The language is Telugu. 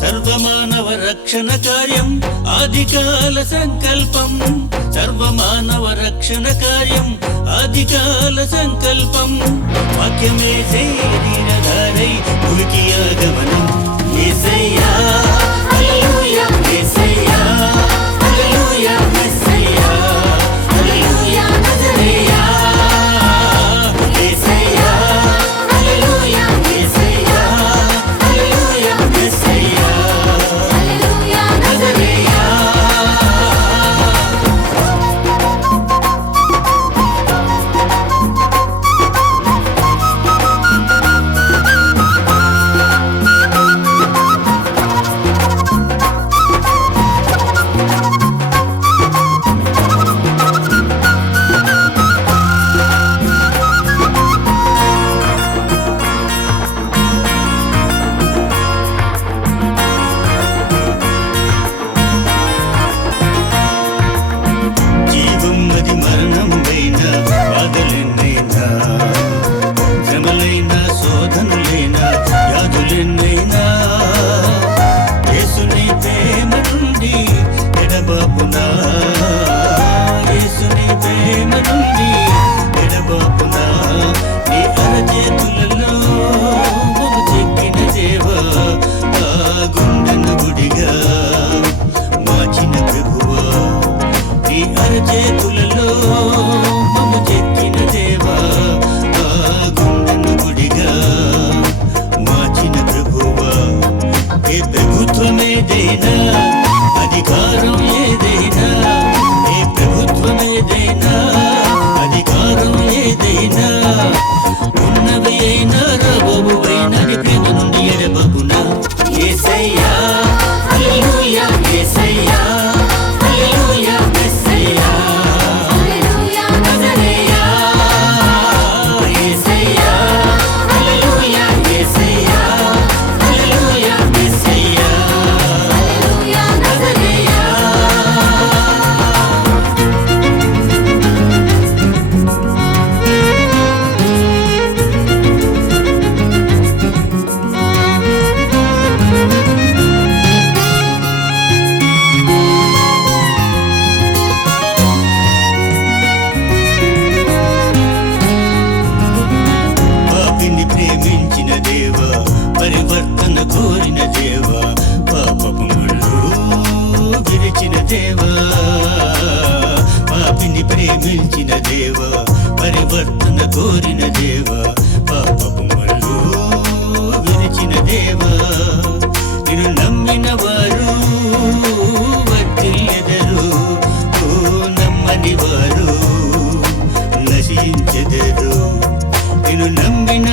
సర్వమానవ రక్షణ కార్యం ఆదికాల సంకల్పం సర్వమానవ రక్షణ కార్యం ఆదికాల సంకల్పం వాక్యమే శరీరధారై భూమికి ఆగమనం యేసయ్యా హల్లెలూయా యేసయ్యా హల్లెలూయా మెస్సయ్యా హల్లెలూయా నజరేయా యేసయ్యా హల్లెలూయా యేసయ్యా హల్లెలూయా మెస్సయ్యా హల్లెలూయా నజరేయా జీవం అది మరణమైనా బాధలెన్నైనా శ్రమలైనా శోధనలైనా వ్యాధులెన్నైనా యేసుని ప్రేమ నుండి ఎడబాపునా యేసుని ప్రేమ నుండి ఎడబాపునా నీ అరచేతులలో మము చెక్కిన దేవా ఆ గుండెను గుడిగా మార్చిన ప్రభువా నీ అరచేతులలో మము చెక్కిన దేవా ఆ గుండెను గుడిగా మార్చిన ప్రభువా ఏ ప్రభుత్వం ఏదైనా అధికారం ఏదైనా ఏ ప్రభుత్వం ఏదైనా అధికారం ఏదైనా ఉన్నవి అయినా రాబోవువైనా నీ ప్రేమ నుండి ఎడబాపునా యేసయ్యా హల్లెలూయా యేసయ్యా హల్లెలూయా మెస్సయ్యా హల్లెలూయా నజరేయా యేసయ్యా హల్లెలూయా యేసయ్యా హల్లెలూయా మెస్సయ్యా హల్లెలూయా నజరేయా పాపిని ప్రేమించిన దేవా పరివర్తన కోరిన దేవా పాపపు ముళ్ళు విరిచిన దేవా పాపిని ప్రేమించిన దేవా పరివర్తన కోరిన దేవా పాపపు ముళ్ళు విరిచిన దేవా నిన్ను నమ్మిన వారు వర్తిల్లెదరు నమ్మని వారు నశించెదరు నిన్ను నమ్మిన